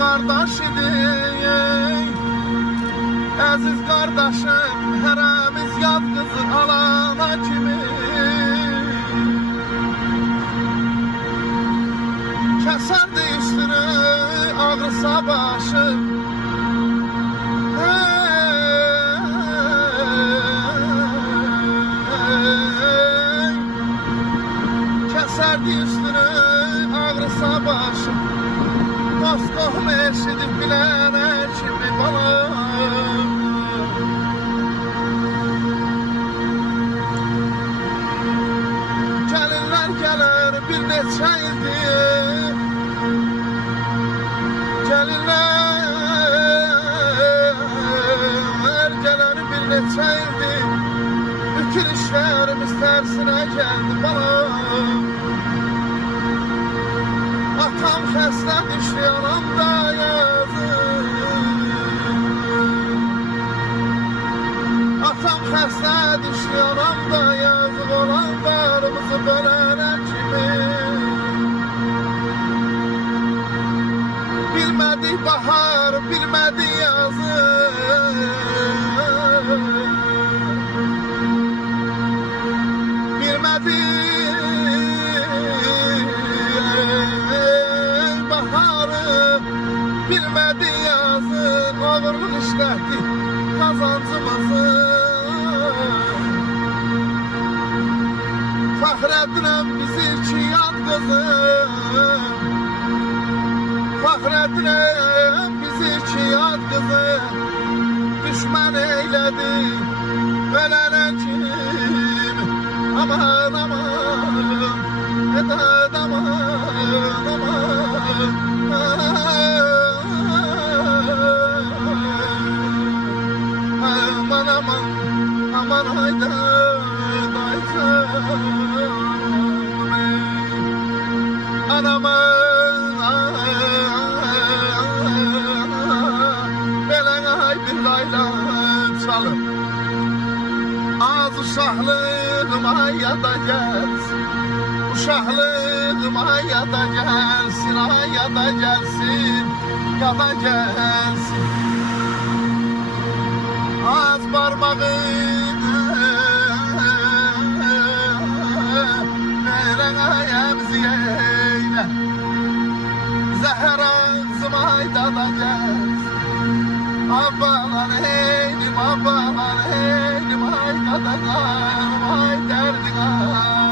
qardaş idik. Əziz qardaşım, hərəmiz yad qızı alana kimi. Kəsərdi üstünü ağrısa başım. Kəsərdi üstünü ağrısa başım. Dost qohum eşidib bilənə kimi balam. Gəlinlər gələr bir neçə ildir. Gəlinlər gələr bir neçə ildir. Bütün işlərimiz tərsinə gəldi balam. Atam xəstə düşdü, anam da yazır. Atam xəstə düşdü, anam da yazıq olan varımızı bölənə kimi. Bilmədik bahar, bilmədik yazır. Bilmədik bilmədi yazıq, ağırlıq işlətdi qazancımızı. Fəxrəddinəm bizi ki yad qızım. Fəxrəddinəm bizi ki yad qızım. Düşmən eylədi ölənə kimi. Aman aman, edəd aman aman. Aman aman, aman hayda daysa. Anamın belən ay bir layla çalıb. Az uşaqlığıma yada gəlsin. Uşaqlığıma yada gəlsin, ay yada gəlsin, yada gəlsin. Az barmağım verən ay əmziyeylə. Zəhər ağzıma yada gəlsin. Abbalar eynim, abbalar eynim, ay qada qalım, ay dərdi qalım.